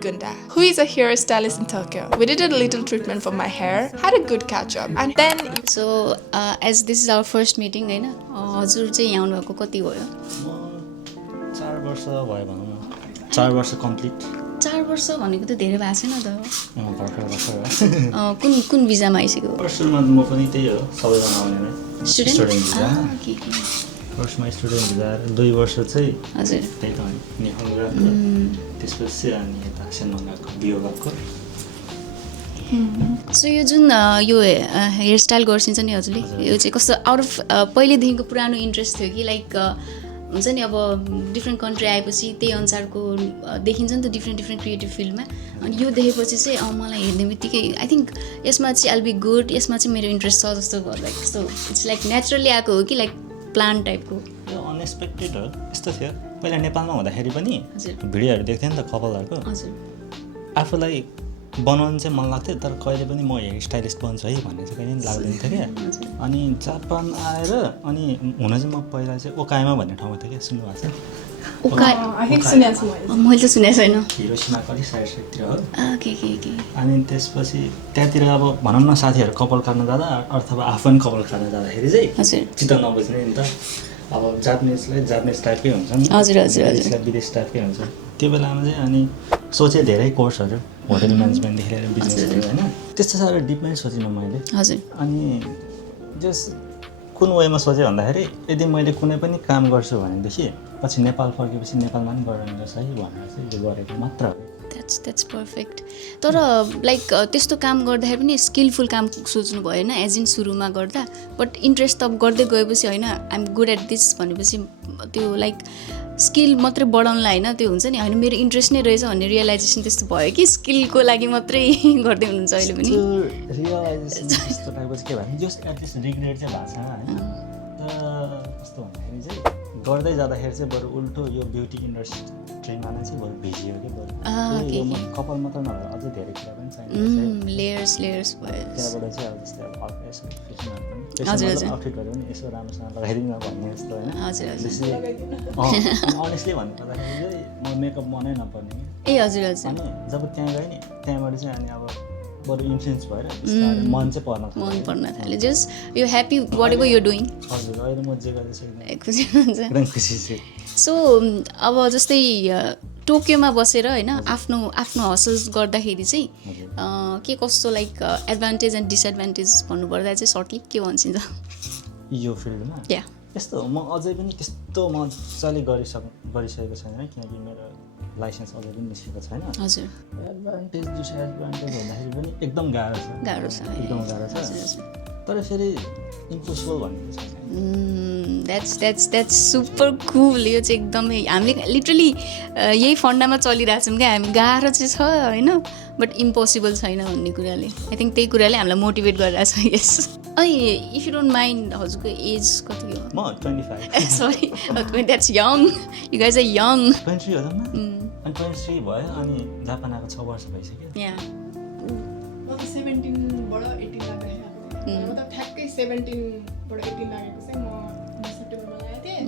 Gunda, who is a hairstylist in Tokyo. We did a little treatment for my hair, had a good catch up, and then. So, as this is our first meeting, होइन हजुर चाहिँ यहाँ आउनुभएको कति भयो? 4 वर्ष भयो भनौँ न 4 वर्ष कम्प्लिट 4 वर्ष भनेको त धेरै भएको छैन त भर्खर कुन भिजामा आइसक्यो? सुरुमा म पनि त्यही हो सबैजना आउने नै स्टुडेन्ट भिजा फर्स्टमा स्टुडेन्ट भिजा 2 वर्ष चाहिँ हजुर त्यही त नेपाल गएको त्यसपछि अनि यता सेनमा गएको बियो गएको सो यो जुन यो हेयर स्टाइल गर्छिन्छ नि हजुरले यो चाहिँ कस्तो आउट अफ पहिलेदेखिको पुरानो इन्ट्रेस्ट थियो कि लाइक हुन्छ नि अब डिफ्रेन्ट कन्ट्री आएपछि त्यही अनुसारको देखिन्छ नि त डिफ्रेन्ट क्रिएटिभ फिल्डमा अनि यो देखेपछि चाहिँ मलाई हेर्ने बित्तिकै आई थिङ्क यसमा चाहिँ आइल बी गुड यसमा चाहिँ मेरो इन्ट्रेस्ट छ जस्तो भयो लाइक यस्तो इट्स लाइक नेचुरली आएको हो कि लाइक प्लान टाइपको यो अनएक्सपेक्टेड हो यस्तो थियो पहिला नेपालमा हुँदाखेरि पनि हजुर भिडियोहरू देख्थेँ नि त कपालहरूको हजुर आफूलाई बनाउनु चाहिँ मन लाग्थ्यो तर कहिले पनि म हेयर स्टाइलिस्ट बन्छु है भन्ने चाहिँ कहिले पनि लाग्दैन थियो क्या अनि जापान आएर अनि हुन चाहिँ म पहिला चाहिँ ओकायामा भन्ने ठाउँमा थिएँ क्या सुन्नुभएको छ मैले त सुनेको छैन हिरोसिमाको अलिक साइडतिर हो के अनि त्यसपछि त्यहाँतिर अब भनौँ न साथीहरू कपाल काट्न जाँदा अथवा आफू पनि कपाल काट्न जाँदाखेरि चाहिँ हजुर चित्त नबुझ्ने नि त अब जापानिज टाइपकै हुन्छ नि हजुर विदेश टाइपकै हुन्छ त्यो बेलामा चाहिँ अनि सोचेँ धेरै कोर्सहरू होटल म्यानेजमेन्टदेखि लिएर बिजनेसहरू होइन त्यस्तो साह्रो डिपमा सोचिनँ मैले हजुर अनि जस कुन वेमा सोचेँ भन्दाखेरि यदि मैले कुनै पनि काम गर्छु भनेदेखि पछि नेपाल फर्केपछि नेपालमा पनि गरेर मिल्छ है भनेर चाहिँ यो गरेको मात्र हो द्याट्स पर्फेक्ट तर लाइक त्यस्तो काम गर्दाखेरि पनि स्किलफुल काम सोच्नु भएन एज इन सुरुमा गर्दा बट इन्ट्रेस्ट त गर्दै गएपछि होइन आइएम गुड एट दिस भनेपछि त्यो लाइक स्किल मात्रै बढाउनलाई होइन त्यो हुन्छ नि होइन मेरो इन्ट्रेस्ट नै रहेछ भन्ने रियलाइजेसन त्यस्तो भयो कि स्किलको लागि मात्रै गर्दै हुनुहुन्छ अहिले पनि रियलाइजेसन त्यस्तो टाइपको चाहिँ के भयो जस्ट एटलिस्ट रिग्रेट चाहिँ भएको छ होइन तर कस्तो भन्दाखेरि चाहिँ गर्दै जाँदाखेरि चाहिँ बरु उल्टो यो ब्युटी इन्डस्ट्रीमा नै चाहिँ बरु भिजियो कि बरु कपाल मात्र नभएर अझै धेरै कुरा पनि चाहिन्छ लेयर्स भयो त्यहाँबाट चाहिँ अब जस्तै अब यसो फिटिङहरू आउटफिटहरू पनि यसो राम्रोसँग लगाइदिउँ भन्ने जस्तो होइन अनेस्टली भन्नुपर्दाखेरि चाहिँ म मेकअप मनै नपर्ने ए हजुर अनि जब त्यहाँ गएँ नि त्यहाँबाट चाहिँ अनि अब बरु इन्फ्लुएन्स भएर मन चाहिँ पर्न थाल्यो just you happy whatever you doing हजुर अहिले म जे गर्दैछु खुसी हुन्छ एकदम खुसी छु सो अब जस्तै टोकियोमा बसेर होइन आफ्नो हसल्स गर्दाखेरि चाहिँ के कस्तो लाइक एडभान्टेज एन्ड डिसएडभान्टेज भन्नुपर्दा चाहिँ सर्टली के भन्छिन्छ यो फिल्डमा यस्तो म अझै पनि त्यस्तो मजाले गरिसकेको छैन किनकि मेरो लाइसेन्स अझै पनि निस्केको छैन हजुर एडभान्टेज डिसएडभान्टेज भन्दाखेरि पनि एकदम गाह्रो छ एकदम गाह्रो छ तर फेरि इम्पोसिबल भन्ने छैन द्याट्स सुपर कुल यो चाहिँ एकदमै हामीले लिटरली यही फन्डामा चलिरहेछौँ क्या हामी गाह्रो चाहिँ छ होइन बट इम्पोसिबल छैन भन्ने कुराले आई थिङ्क त्यही कुराले हामीलाई मोटिभेट गरिरहेको छ यस अनि इफ यु डोन्ट माइन्ड हजुरको एज कति हो म 25 sorry that's young you guys are young 23 हो त अनि 23 भयो अनि जापान आएको 6 वर्ष भइसक्यो या म त 17 बाट 18 लाग्दाखेरि म त ठ्याक्कै 17 बाट 18 लागेको चाहिँ म सेप्टेम्बरमा लागेको थिएँ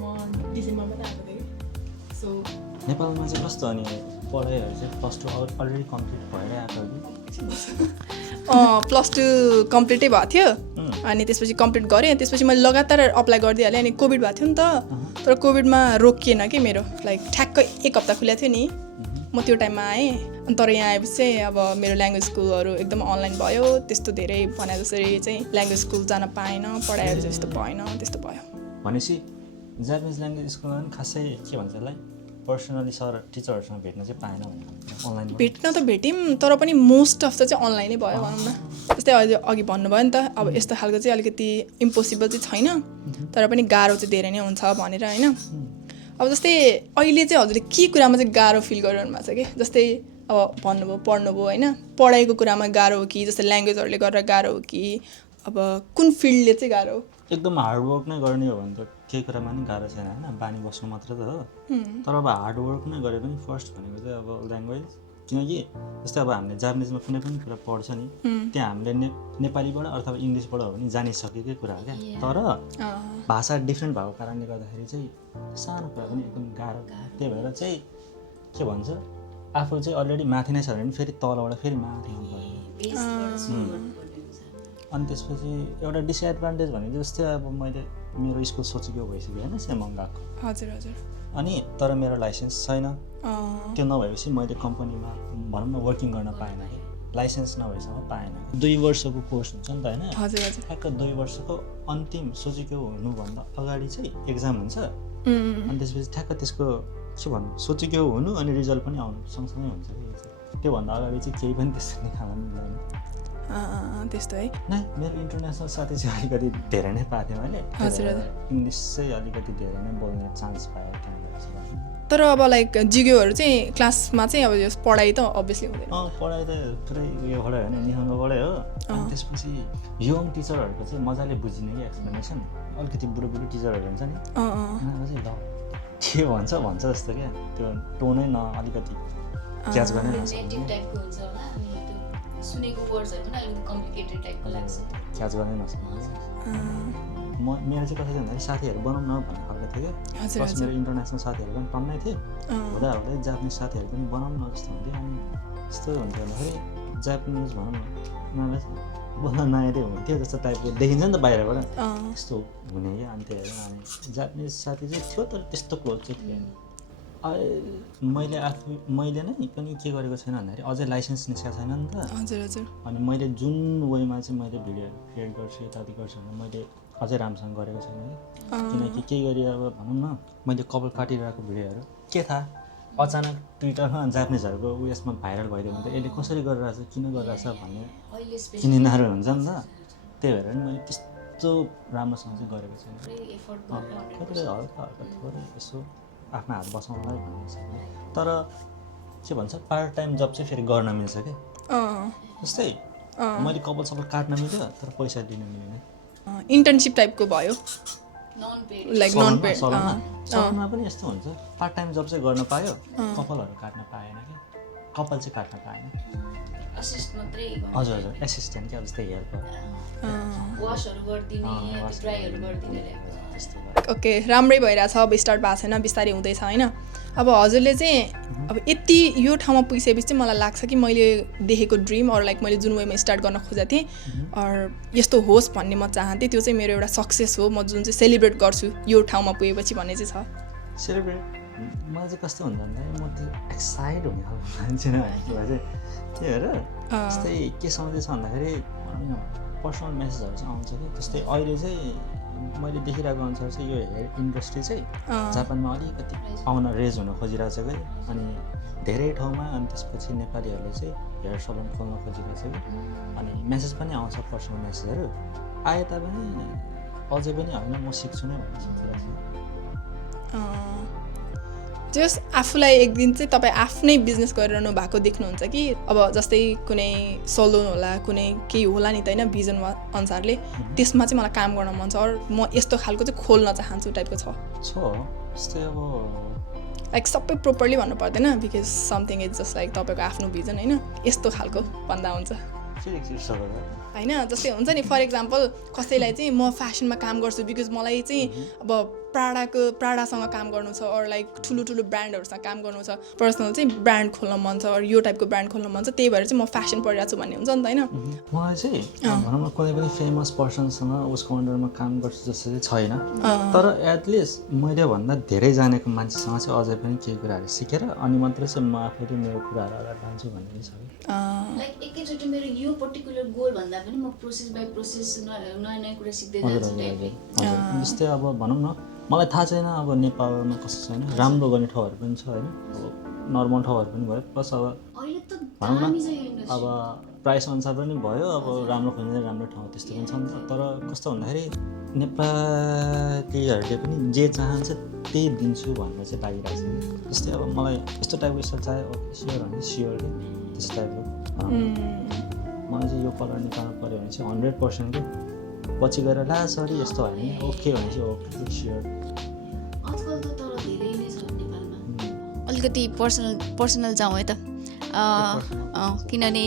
म डिसेम्बरमा त आएको थिएँ सो नेपालमा चाहिँ कस्तो अनि पढाइहरू चाहिँ +2 अलरेडी कम्प्लिट भएर आएको +2 कम्प्लिटै भएको थियो अनि त्यसपछि कम्प्लिट गरेँ त्यसपछि मैले लगातार अप्लाई गरिदिइहालेँ अनि कोभिड भएको थियो नि त तर कोभिडमा रोकिएन कि मेरो लाइक ठ्याक्कै 1 हप्ता खुलेको थियो नि म त्यो टाइममा आएँ अनि तर यहाँ आएपछि चाहिँ अब मेरो ल्याङ्ग्वेज स्कुलहरू एकदम अनलाइन भयो त्यस्तो धेरै भने जसरी चाहिँ ल्याङ्ग्वेज स्कुल जान पाएन पढाइहरू चाहिँ त्यस्तो भएन त्यस्तो भयो भनेपछि जापानिज ल्याङ्ग्वेज स्कुलमा पनि खासै के भन्छ यसलाई पर्सनली सर टिचरहरूसँग भेट्न चाहिँ पाएन भने अनलाइन भेट्न त भेट्यौँ तर पनि मोस्ट अफ द चाहिँ अनलाइनै भयो भनौँ न जस्तै अहिले अघि भन्नुभयो नि त अब यस्तो खालको चाहिँ अलिकति इम्पोसिबल चाहिँ छैन तर पनि गाह्रो चाहिँ धेरै नै हुन्छ भनेर होइन अब जस्तै अहिले चाहिँ हजुरले के कुरामा चाहिँ गाह्रो फिल गरिरहनु भएको छ कि जस्तै अब भन्नुभयो पढ्नुभयो होइन पढाइको कुरामा गाह्रो हो कि जस्तै ल्याङ्ग्वेजहरूले गरेर गाह्रो हो कि अब कुन फिल्डले चाहिँ गाह्रो हो एकदम हार्डवर्क नै गर्ने हो भने त केही कुरामा नि गाह्रो छैन होइन बानी बस्नु मात्र त हो तर अब हार्डवर्क नै गरे पनि फर्स्ट भनेको चाहिँ अब ल्याङ्ग्वेज किनकि जस्तै अब हामीले जापानिजमा कुनै पनि कुरा पढ्छ नि त्यहाँ हामीले नेपालीबाट अथवा इङ्ग्लिसबाट हो भने जानिसकेकै कुरा हो क्या तर भाषा डिफ्रेन्ट भएको कारणले गर्दाखेरि चाहिँ सानो कुरा पनि एकदम गाह्रो त्यही भएर चाहिँ के भन्छ आफू चाहिँ अलरेडी माथि नै छ भने फेरि तलबाट फेरि माथि आउनु पर्यो अनि त्यसपछि एउटा डिसएडभान्टेज भनेको जस्तै अब मैले मेरो स्कुल सोचेको भइसक्यो होइन सेमङ्गाको हजुर हजुर अनि तर मेरो लाइसेन्स छैन त्यो नभएपछि मैले कम्पनीमा भनौँ न वर्किङ गर्न पाएन कि लाइसेन्स नभएसम्म पाएन 2 वर्षको कोर्स हुन्छ नि त होइन हजुर हजुर ठ्याक्क 2 वर्षको अन्तिम सोचेको हुनुभन्दा अगाडि चाहिँ एक्जाम हुन्छ अनि त्यसपछि ठ्याक्क त्यसको के भन्नु सोचेको हुनु अनि रिजल्ट पनि आउनु सँगसँगै हुन्छ कि त्योभन्दा अगाडि चाहिँ केही पनि त्यस्तो निकाल्नु मिल्दैन त्यस्तो है नै मेरो इन्टरनेसनल साथी चाहिँ अलिकति धेरै नै पाएको थिएँ मैले इङ्ग्लिस चाहिँ अलिकति धेरै नै बोल्ने चान्स पाएँ त्यहाँबाट तर अब लाइक जिग्योहरू चाहिँ क्लासमा चाहिँ अब यो पढाइ त अभियसली हुँदैन पढाइ त पुरै उयोबाटै होइन निहङ्गबाटै हो अनि त्यसपछि यङ टिचरहरूको चाहिँ मजाले बुझिने कि एक्सप्लेनेसन अलिकति बुढो टिचरहरू हुन्छ नि उनीहरूको चाहिँ ल के भन्छ जस्तो क्या त्यो टोनै अलिकति क्याच गर्ने क्याच गर्ने नसक्ने मेरो चाहिँ कसरी भन्दाखेरि साथीहरू बनाउँ न भन्ने खालको थियो क्या प्लस मेरो इन्टरनेसनल साथीहरू पनि टन्नै थियो हुँदा हुँदै जापानिज साथीहरू पनि बनाउँ न जस्तो हुन्थ्यो अनि यस्तो हुन्थ्यो भन्दाखेरि जापानिज भनौँ न उनीहरूलाई बोल्न नआइदिए हुन्थ्यो जस्तो टाइपको देखिन्छ नि त बाहिरबाट यस्तो हुने क्या अनि त्यही भएर अनि जापानिज साथी चाहिँ थियो तर त्यस्तो क्लोज चाहिँ थिएन मैले नै पनि के गरेको छैन भन्दाखेरि अझै लाइसेन्स निस्केको छैन नि त हजुर हजुर अनि मैले जुन वेमा चाहिँ मैले भिडियो क्रिएट गर्छु यताति गर्छु भने मैले अझै राम्रोसँग गरेको छैन कि किनकि केही गरी अब भनौँ न मैले कपाल काटिरहेको भिडियोहरू के थाहा अचानक ट्विटरमा जापानिजहरूको उयसमा भाइरल भइदियो भने त यसले कसरी गरिरहेछ किन गरिरहेछ भन्ने किनिनाहरू हुन्छ नि त त्यही भएर नि मैले त्यस्तो राम्रोसँग चाहिँ गरेको छैन कतिपय हल्का थोरै यसो आफ्नो हात बसाउनलाई भन्ने छैन तर के भन्छ पार्ट टाइम जब चाहिँ फेरि गर्न मिल्छ कि जस्तै मैले कपाल सपाल काट्न मिल्यो तर पैसा दिन मिलेन इन्टर्नसिप टाइपको भयो लाइक नन पेड सलनमा पनि यस्तो हुन्छ पार्ट टाइम जब चाहिँ गर्न पायो कपालहरू काट्न पाएन कि कपाल चाहिँ काट्न पाएन हजुर हजुर एसिस्टेन्ट क्या जस्तै हेल्पर ओके राम्रै भइरहेछ अब स्टार्ट भएको छैन बिस्तारै हुँदैछ होइन अब हजुरले चाहिँ अब यति यो ठाउँमा पुगिसकेपछि चाहिँ मलाई लाग्छ कि मैले देखेको ड्रिम अरू लाइक मैले जुन वेमा स्टार्ट गर्न खोजेको थिएँ अरू यस्तो होस् भन्ने म चाहन्थेँ त्यो चाहिँ मेरो एउटा सक्सेस हो म जुन चाहिँ सेलिब्रेट गर्छु यो ठाउँमा पुगेपछि भन्ने चाहिँ छ सेलिब्रेट मलाई चाहिँ कस्तो हुन्छ भन्दाखेरि म त्यो एक्साइट हुने खालको मान्छे नै भनेको भए चाहिँ त्यही भएर जस्तै के सम्झँदैछ भन्दाखेरि पर्सनल मेसेजहरू चाहिँ आउँछ कि जस्तै अहिले चाहिँ मैले देखिरहेको अनुसार चाहिँ यो हेयर इन्डस्ट्री चाहिँ जापानमा अलिकति आउन रेज हुन खोजिरहेछ कि अनि धेरै ठाउँमा अनि त्यसपछि नेपालीहरूले चाहिँ हेयर सलुन खोल्न खोजिरहेछ कि अनि मेसेज पनि आउँछ पर्सनल मेसेजहरू आए तापनि अझै पनि होइन म सिक्छु नै भन्ने सोचिरहेको छु जस आफूलाई एक दिन चाहिँ तपाईँ आफ्नै बिजनेस गरिरहनु भएको देख्नुहुन्छ कि अब जस्तै कुनै सलुन होला कुनै केही होला नि त होइन भिजन अनुसारले त्यसमा चाहिँ मलाई काम गर्न मन छ अरू म यस्तो खालको चाहिँ खोल्न चाहन्छु टाइपको छ जस्तै अब लाइक सबै प्रोपरली भन्नु पर्दैन because something is just like तपाईँको आफ्नो भिजन होइन यस्तो खालको भन्दा हुन्छ होइन जस्तै हुन्छ नि फर इक्जाम्पल कसैलाई चाहिँ म फेसनमा काम गर्छु बिकज मलाई चाहिँ अब प्राडासँग काम गर्नु छ अरू लाइक ठुलो ब्रान्डहरूसँग काम गर्नु छ पर्सनल चाहिँ ब्रान्ड खोल्न मन छ अरू यो टाइपको ब्रान्ड खोल्न मन छ त्यही भएर चाहिँ म फेसन पढिरहेको छु भन्ने हुन्छ नि त होइन मलाई चाहिँ भनौँ न कुनै पनि फेमस पर्सनसँग उसको अन्डरमा काम गर्छु जस्तो चाहिँ छैन तर एटलिस्ट मैले भन्दा धेरै जानेको मान्छेसँग चाहिँ अझै पनि केही कुराहरू सिकेर अनि मात्रै चाहिँ म आफूले मेरो कुराहरू अगाडि लान्छु भन्ने छ लाइक एकैचोटि मेरो यो पर्टिकुलर गोल भन्दा पनि म प्रोसेस बाई प्रोसेस नयाँ कुरा सिक्दै जान्छु टाइपले जस्तै अब भनौँ न मलाई थाहा छैन अब नेपालमा कस्तो छैन राम्रो गर्ने ठाउँहरू पनि छ होइन अब नर्मल ठाउँहरू पनि भयो प्लस अब भनौँ न अब प्राइस अनुसार पनि भयो अब राम्रो खोज्ने राम्रो ठाउँ त्यस्तो पनि छ नि त तर कस्तो भन्दाखेरि नेपालीहरूले पनि जे चाहन्छ त्यही दिन्छु भनेर चाहिँ लागिरहेको छ जस्तै अब मलाई यस्तो टाइपको स्टाइल चाहियो स्योर भने स्योर कि त्यस्तो टाइपको मलाई चाहिँ यो कलर निकाल्नु पऱ्यो भने चाहिँ 100% के पछि गएर ला सरी यस्तो होइन ओके भने चाहिँ ओके स्योर अलिकति पर्सनल जाउँ है त किनभने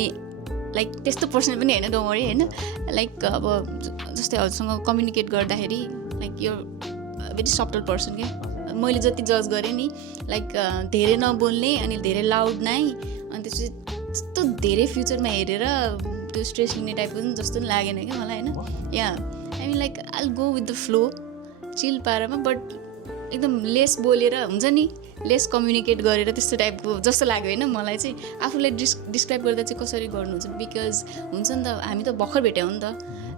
लाइक त्यस्तो पर्सनल पनि होइन डोमरी होइन लाइक अब जस्तै हजुरसँग कम्युनिकेट गर्दाखेरि लाइक यो भेरी सफ्टल पर्सन के मैले जति जज गरेँ नि लाइक धेरै नबोल्ने अनि धेरै लाउड नै अनि त्यसपछि त्यस्तो धेरै फ्युचरमा हेरेर त्यो स्ट्रेस लिने टाइपको पनि जस्तो पनि लागेन क्या मलाई होइन या I mean like I go with the flow chill पारामा बट एकदम लेस बोलेर हुन्छ नि लेस कम्युनिकेट गरेर त्यस्तो टाइपको जस्तो लाग्यो होइन मलाई चाहिँ आफूलाई डिस्क्राइब गर्दा चाहिँ कसरी गर्नुहुन्छ बिकज हुन्छ नि त हामी त भर्खर भेट्यौँ नि त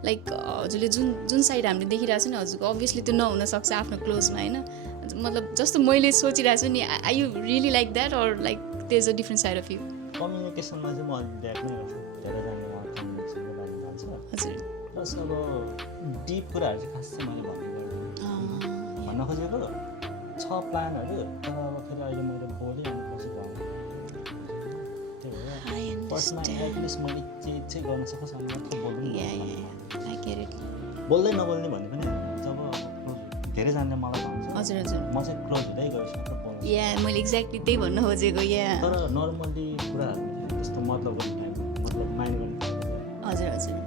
लाइक हजुरले जुन साइड हामीले देखिरहेको छ नि हजुरको अभियसली त्यो नहुनसक्छ आफ्नो क्लोजमा होइन मतलब जस्तो मैले सोचिरहेको छु नि I you really like that or like there is a different side of you कम्युनिकेसनमा चाहिँ म अलिक ब्याक नै गर्छु धेरैजनाले मलाई कम्युनिकेसनको बारेमा भन्छ हजुर प्लस अब डिप कुराहरू चाहिँ खास चाहिँ मैले भन्ने गर्दिनँ भन्न खोजेको छ प्लानहरू तर अब फेरि अहिले मैले बोलेँ अनि पछि भएन त्यही भएर फर्स्टमा एटलिस्ट मैले चाहिँ गर्न सकोस् अनि मात्र बोल्नु बोल्दै नबोल्ने भन्ने पनि जब धेरैजनाले मलाई भन्छ हजुर हजुर म चाहिँ क्लोज हुँदै गएपछि मात्र बोल्छु या मैले एक्ज्याक्टली त्यही भन्न खोजेको या तर नर्मल्ली कुराहरू त्यस्तो मतलब गर्ने टाइम मतलब माइन्ड गर्ने हजुर हजुर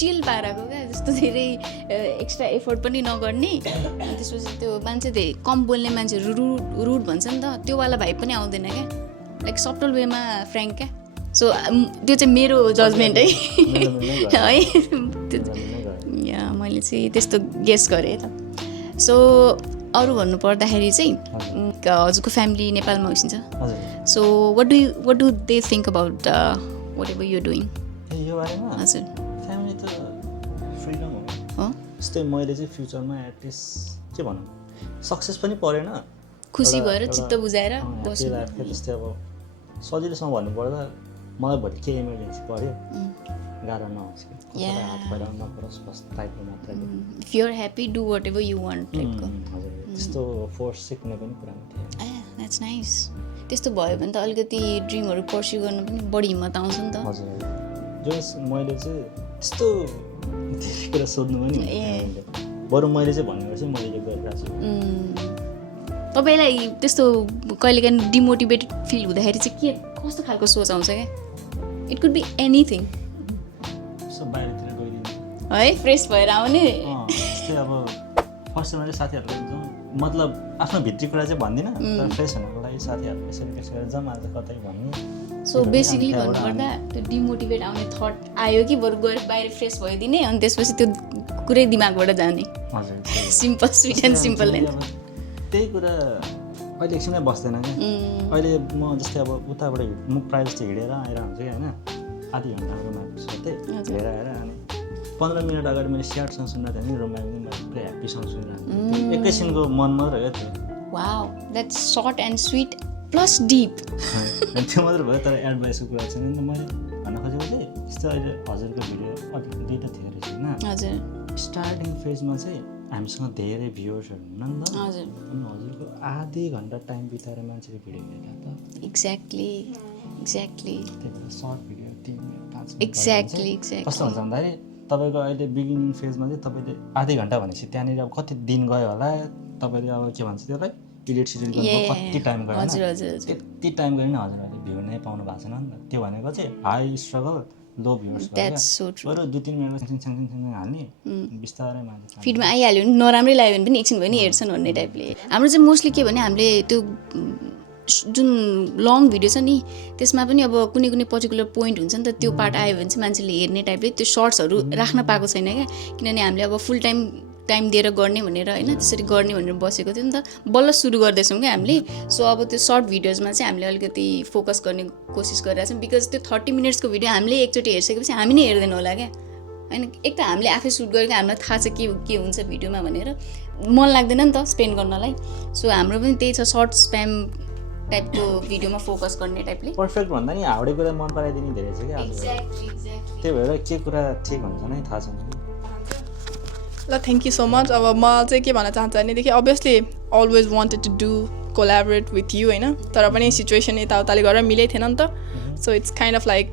चिल पाराको क्या जस्तो धेरै एक्स्ट्रा एफोर्ट पनि नगर्ने अनि त्यसपछि त्यो मान्छे धेरै कम बोल्ने मान्छेहरू रुड भन्छ नि त त्योवाला भाइ पनि आउँदैन क्या लाइक सफ्टल वेमा फ्रेङ्क क्या सो त्यो चाहिँ मेरो जजमेन्ट है या मैले चाहिँ त्यस्तो गेस गरेँ त सो अरू भन्नुपर्दाखेरि चाहिँ हजुरको फ्यामिली नेपालमा होइसिन्छ so what do they think about whatever you doing यो बारेमा हजुर फ्यामिली त फ्रिडम हो जस्तै मैले चाहिँ फ्युचरमा एटलिस्ट के भनौँ सक्सेस पनि परेन खुसी भएर चित्त बुझाएर बस्नु जस्तै अब सजिलोसँग भन्नुपर्दा मलाई भोलि केही इमर्जेन्सी पऱ्यो गाह्रो नहोस् कि हात पैला नपरोस् बस टाइपको मात्रै if you are happy do whatever you want टाइपको हजुर त्यस्तो फोर्स सिक्ने पनि कुरामा थियो द्याट्स नाइस त्यस्तो भयो भने त अलिकति ड्रिमहरू पर्स्यु गर्न पनि बढी हिम्मत आउँछ नि त हजुर जुन मैले चाहिँ त्यस्तो धेरै कुरा सोध्नु पनि बरु मैले चाहिँ भनेको चाहिँ मैले गरिरहेको छु तपाईँलाई त्यस्तो कहिलेकाहीँ डिमोटिभेटेड फिल हुँदाखेरि चाहिँ के कस्तो खालको सोच आउँछ क्या इट कुड बी एनिथिङ बाहिरतिर गइदिनु है फ्रेस भएर आउने जस्तै अब फर्स्टमा चाहिँ साथीहरूलाई जाउँ मतलब आफ्नो भित्री कुरा चाहिँ भन्दिनँ तर फ्रेस हुनको लागि साथीहरू यसरी त्यसो गरेर जाउँ आज कतै भन्ने सो बेसिकली भन्नुपर्दा त्यो डिमोटिभेट आउने थट आयो कि बरु गएर बाहिर फ्रेस भइदिने अनि त्यसपछि त्यो कुरै दिमागबाट जाने हजुर सिम्पल स्विट एन्ड सिम्पल नै त्यही कुरा अहिले एकछिनै बस्दैन क्या अहिले म जस्तै अब उताबाट म प्रायः जस्तो हिँडेर आएर हुन्छ कि होइन आधी घन्टाको रुममा सोध्दै हिँडेर आएर अनि 15 मिनट अगाडि मैले स्याडसँग सुन्दा थिएँ नि रुममा पनि मैले पुरै ह्याप्पीसँग सुनिरहेको एकैछिनको मन मात्र हो त्यो wow that's short and sweet plus deep अनि त्यो मात्र भयो तर एडभाइसको कुरा छैन नि त मैले भन्न खोजेको चाहिँ यस्तो अहिले हजुरको भिडियो अलिक दुईवटा थियो रहेछ होइन हजुर स्टार्टिङ फेजमा चाहिँ हामीसँग धेरै भ्युवर्सहरू हुन् नि त हजुर अनि हजुरको आधी घन्टा टाइम बिताएर मान्छेले भिडियो हेर्दा त एक्ज्याक्टली त्यही भएर short video 3 minute 5 minute exactly कस्तो हुन्छ भन्दाखेरि तपाईँको अहिले बिगिनिङ फेजमा चाहिँ तपाईँले आधी घन्टा भनेपछि त्यहाँनिर अब कति दिन गयो होला तपाईँले अब के भन्छ त्यसलाई एडिट सिडिट गर्नु कति टाइम गयो त्यति टाइम गयो नि हजुरहरूले भ्यू नै पाउनु भएको छैन नि त त्यो भनेको चाहिँ हाई स्ट्रगल लो भ्युवर्स बरु 2-3 मिनटमा सँगसँगै हाल्ने बिस्तारै मान्छे फिडमा आइहाल्यो भने नराम्रै लाग्यो भने पनि एकछिन भयो नि हेर्छन् भन्ने टाइपले हाम्रो चाहिँ मोस्टली के भने हामीले त्यो जुन लङ भिडियो छ नि त्यसमा पनि अब कुनै कुनै पर्टिकुलर पोइन्ट हुन्छ नि त त्यो पार्ट आयो भने चाहिँ मान्छेले हेर्ने टाइपले त्यो सर्ट्सहरू राख्न पाएको छैन क्या किनभने हामीले अब फुल टाइम दिएर गर्ने भनेर होइन त्यसरी गर्ने भनेर बसेको थियो नि त बल्ल सुरु गर्दैछौँ क्या हामीले सो अब त्यो सर्ट भिडियोजमा चाहिँ हामीले अलिकति फोकस गर्ने कोसिस गरिरहेछौँ बिकज त्यो 30 मिनट्सको भिडियो हामीले एकचोटि हेरिसकेपछि हामी नै हेर्दैन होला क्या होइन एक त हामीले आफै सुट गरेको हामीलाई थाहा छ के हुन्छ भिडियोमा भनेर मन लाग्दैन नि त स्पेन्ड गर्नलाई सो हाम्रो पनि त्यही छ सर्ट स्प्याम टाइपको भिडियोमा फोकस गर्ने टाइपले पर्फेक्ट भन्दा नि हाउडे कुरा मन पराइदिने धेरै छ क्या एक्ज्याक्टली त्यही भएर के कुरा ठिक हुन्छ नै थाहा छैन ल थ्याङ्क यू सो मच अब म चाहिँ के भन्न चाहन्छु भनेदेखि obviously always wanted to do collaborate with you होइन तर पनि सिचुएसन यताउताले गरेर मिलै थिएन नि त so it's kind of like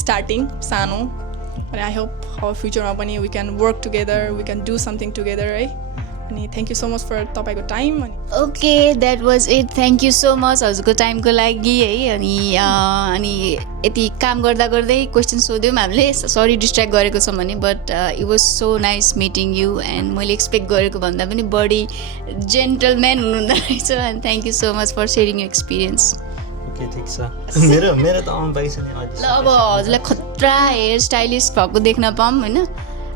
starting सानो अनि आई होप अब फ्युचरमा पनि we can work together we can do something together है अनि thank you so much for तपाईँको टाइम अनि okay that was it thank you so much हजुरको टाइमको लागि है अनि यति काम गर्दा गर्दै क्वेसन सोध्यौँ हामीले सरी डिस्ट्र्याक्ट गरेको छौँ भने but it was so nice meeting you and मैले एक्सपेक्ट गरेको भन्दा पनि बढी जेन्टलम्यान हुनुहुँदो रहेछ and thank you so much for sharing you experience okay ठिक छ मेरो त आउनु बाँकी छ नि ल अब हजुरलाई खतरा हेयर स्टाइलिस्ट भएको देख्न पाऊँ होइन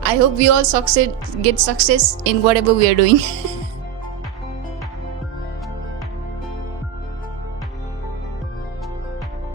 I hope you all success get success in whatever we are doing